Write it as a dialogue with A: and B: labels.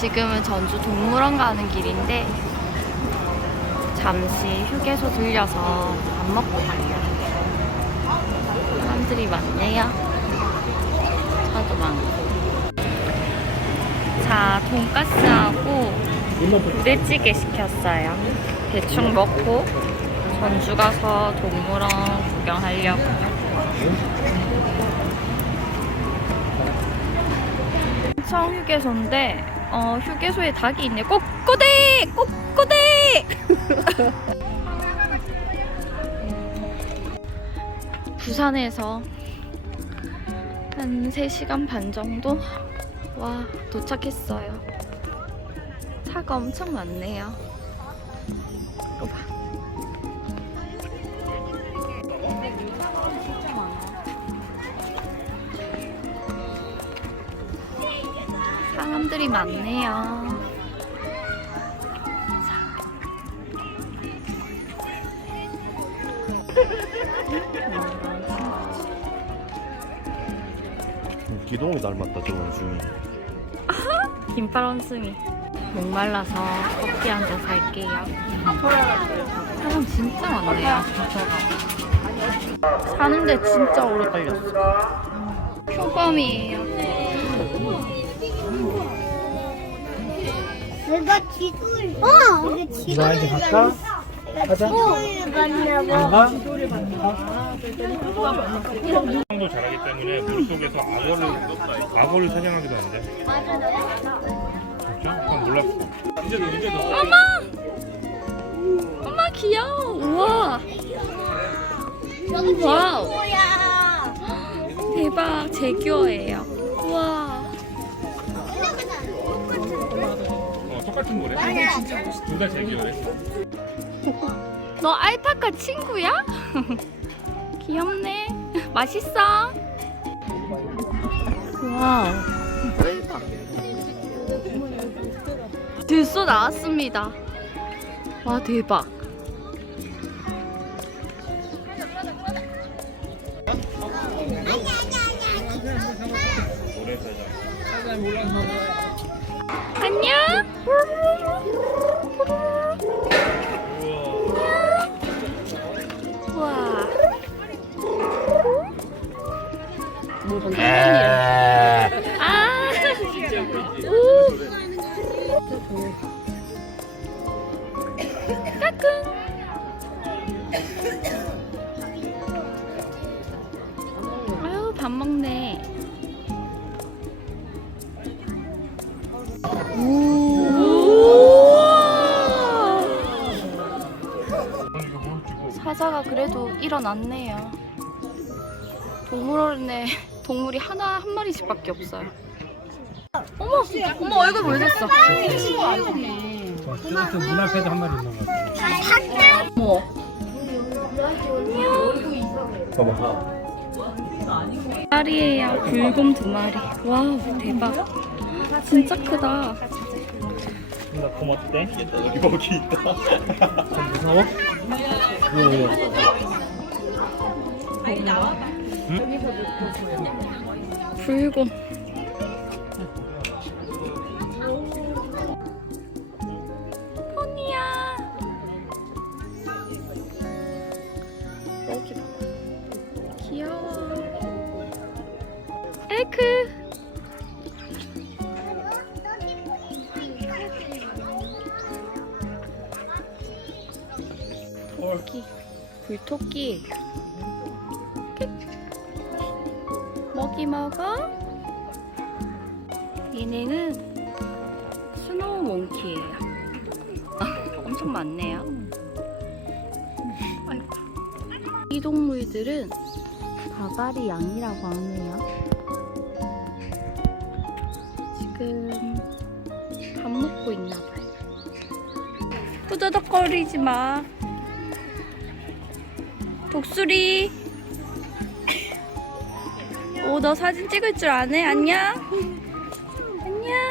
A: 지금은 전주 동물원 가는 길인데 잠시 휴게소 들려서 밥 먹고 가려고. 사람들이 많네요. 차도 많고. 자, 돈가스하고 부대찌개 시켰어요. 대충 먹고 전주 가서 동물원 구경하려고. 인천 휴게소인데 어, 휴게소에 닭이 있네. 꼬꼬대! 꼬꼬대! 부산에서 한 3시간 반 정도 와 도착했어요. 차가 엄청 많네요. 이거 봐. 사람들이 많네요.
B: 기동이 닮았다 저 원숭이
A: 긴팔 원숭이. 목말라서 커피 한 잔 살게요. 사람 진짜 많네요. 사는데 진짜 오래 걸렸어. 표범이에요.
C: 내가 지도를 어 이게 지도를
D: 갈까? 가자.
C: 지도를 봤냐고
D: 가?
E: 도 잘하기 때문에 물속에서 악어를 악어를 사냥하기도 하는데. 진짜? 그건 몰랐어. 이제 너 이제 너.
A: 엄마! 엄마 귀여워. 우와.
C: 여기
A: 와우. 대박. 제규어예요.
E: 똑같은 거래. 둘다 제기어래.
A: 너 알파카 친구야? 귀엽네. 맛있어? 와우. 대박. 들소 나왔습니다. 와, 대박. 안녕. 와. 뭐 방금 아. 오. 까꿍. 아유 밥 먹네. 우 사자가 그래도 일어났네요. 동물원에 동물이 하나 한 마리씩밖에 없어요. 어머, 어머 얼굴 보여줬어.
D: 저 저쪽 문 앞에도 한 마리 있는 거 같아.
A: 어머.
D: 봐봐.
A: 마리예요. 불곰 두 마리. 와우 대박. 진짜 크다.
D: 나 고맙대.
B: 여기 거기 있다
D: 좀 무서워? 왜, 왜?
A: 불곰. 포니야. 여기 봐. 귀여워. 에크. 토끼. 불토끼. 먹이 먹어. 얘네는 스노우 몽키예요. 아, 엄청 많네요. 이 동물들은 가가리 양이라고 하네요. 지금 밥 먹고 있나 봐요. 후다닥거리지 마. 독수리. 오, 너 사진 찍을 줄 아네? 안녕? 안녕.